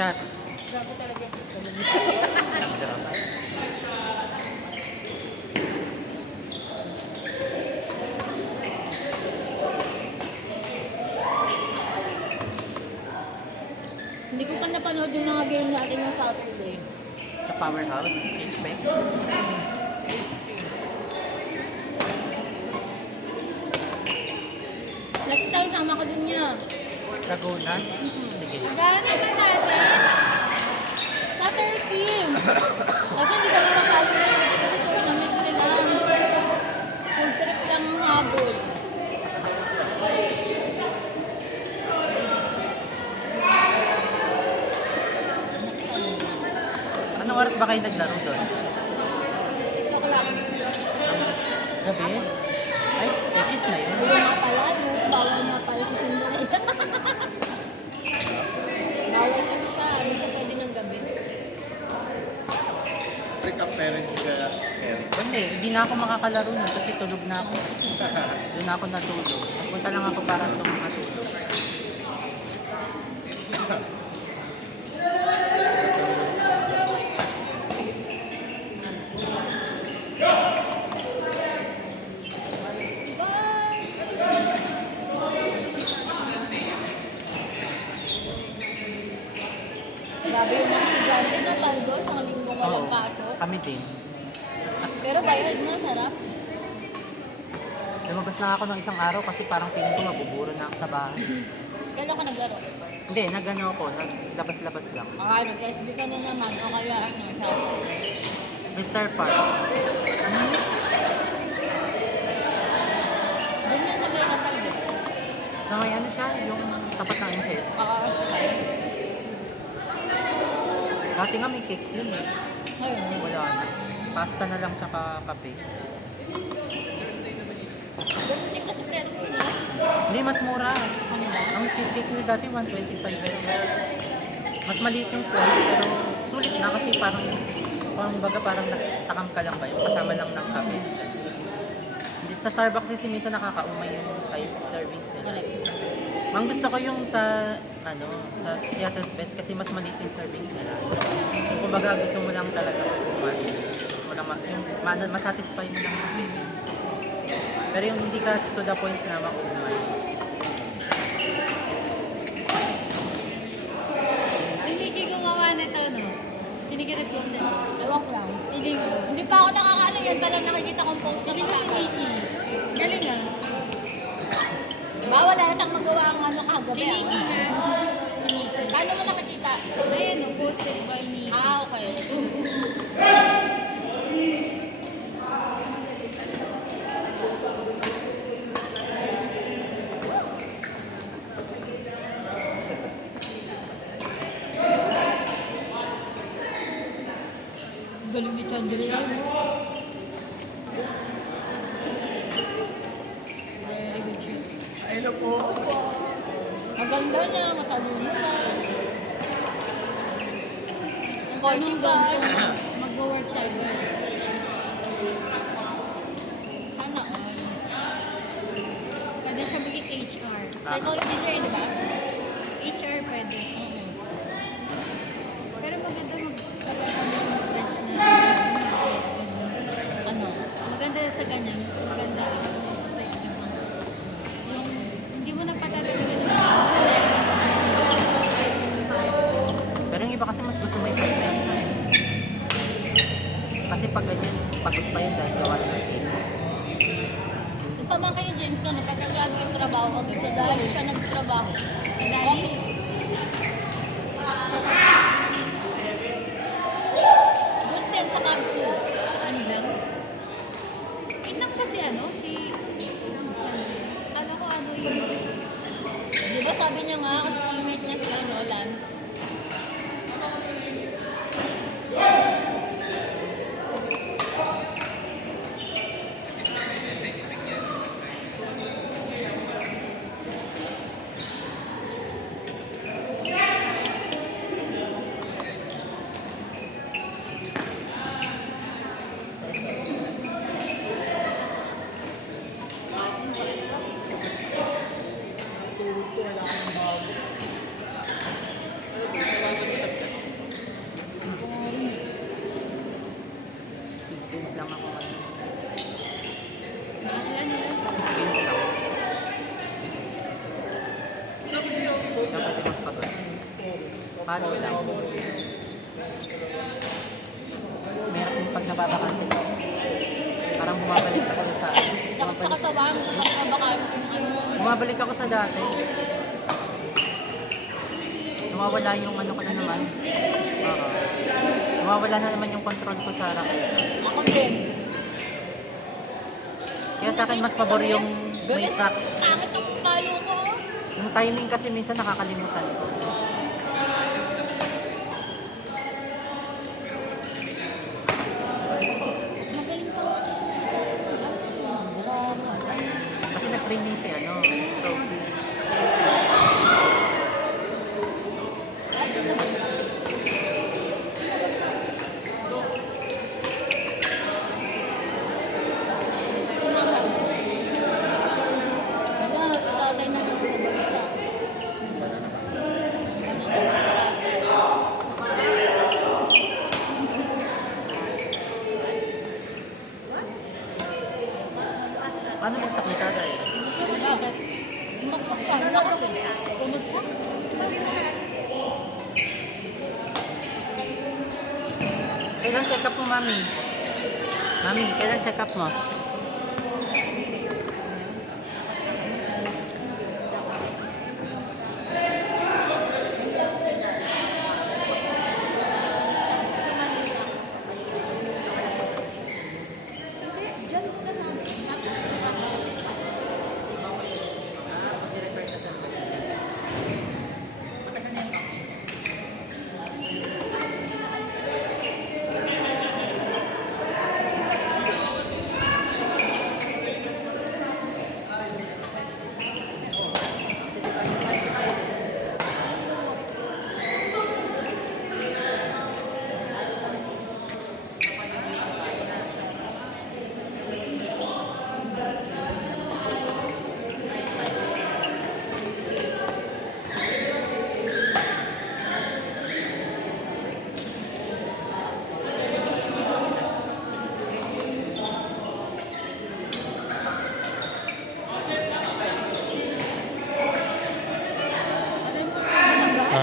shot. Grabe talaga yung picture. Hindi ko pa napanood yung mga game natin ng Saturday. Sa Powerhouse. Inspect. Next time, sama ka din niya. Laguna. Sige. Agana ba natin? Sa 13. Kasi hindi ka makakalo na yun. Kasi tournament nila. Full trip lang ang habol. Anong oras ba kayo naglaro doon? 6 o'clock. Gabi? Ay, ekis na yun. Ayun nga pala, no? Bawal nga pala si Cinderella. Bawal kasi siya. Ano siya pwede ng gabi? Strict ang parents ka, Eric. Hindi na ako makakalaro nun kasi tulog na ako. Doon na ako natulog. Punta lang ako para matulog. Grabe yung mga estudyante na paldo sa linggong walang Oo, pasok. kami din. Pero bayad mo, sarap. Lumabas na ako ng isang araw kasi parang feeling ko mabuburo na ako sa bahay. Kailan ka naglaro? Hindi, nagano ako, naglabas-labas lang. Okay, nag-SB ka na naman. O kaya ano, shoutout. Mr. Park. Doon yan sa may kapaldo. So may ano siya, yung tapat ng MCS. Oo. Dati nga may cakes yun eh. Ayun. Wala na. Pasta na lang tsaka kape. Ganun din kasi presyo niya. Hindi, mas mura. Ano ba? Ang cheesecake nila dati 125 pesos. Mas maliit yung slice pero sulit na kasi parang parang nagtakam ka lang ba yung kasama lang ng kape. Hindi, sa Starbucks kasi minsan nakakaumay yung size servings nila. Correct. Ang gusto ko yung sa sa Seattle's Best kasi mas maliit yung servings nila. Kung kumbaga gusto mo lang talaga kumain. Masatisfy mo lang yung cravings. Pero yung hindi ka to the point na makumay. Si Nikki gumawa na ito, no? Si Nikki nag-post nito. Ewan ko lang. Hindi pa ako nakakaano yan. Palang nakikita kong post na kita. Si Nikki. Galing ah. Bawal lahat ang magawa ang ano kagabi. Si Nikki ha? Si Nikki. Paano mo nakikita? Ayan o, posted by Nikki. Ah, okay. Galing ni Chandra yan. Very good shit. Hello po. Maganda na, matalino na. Sporting ka, mag-work siya agad. Sana all. Pwede siya maging HR. Psychology siya, di ba? HR pwede. Oo. Pero maganda magkakaroon ng fresh na ano, maganda sa ganyan. Maganda yung hindi mo na patatagalin ng mga Pero yung iba kasi mas gusto may pahinga. Kasi pag ganyan, pagod pa yun dahil gawa ng cases. yung pamangkin ni James ko, napagkagawa yung trabaho agad. Sa dahil siya nagtrabaho. Office. Good din sa capsule. Ano ba? Inang kasi ano, si... Ano ko ano yun? Di ba sabi niya nga, kasi teammate niya si ano, Lance. Halo lang. Meron yung pag nababakante. Parang bumabalik ako sa Sakit sa katawan, kapag nabakante, ano, bumabalik ako sa dati. Nawawala yung ano ko na naman. Oo. Nawawala na naman yung control ko sa racket. ako din. Kaya sa akin mas pabor yung may Bebe, track. pangit ang palo ko. Yung timing kasi minsan nakakalimutan ko. Mas magaling pa ako sa drama. Kasi nag-training si ano. So, Kasi nabagsak. Wala, si tatay na lang nabagsak. Ano nabagsak? paano yung sakit tatay? Bakit? Bumagsak pa. Lakas eh. Bumagsak. Kailan check up mo, mami? Mami, kailan check up mo?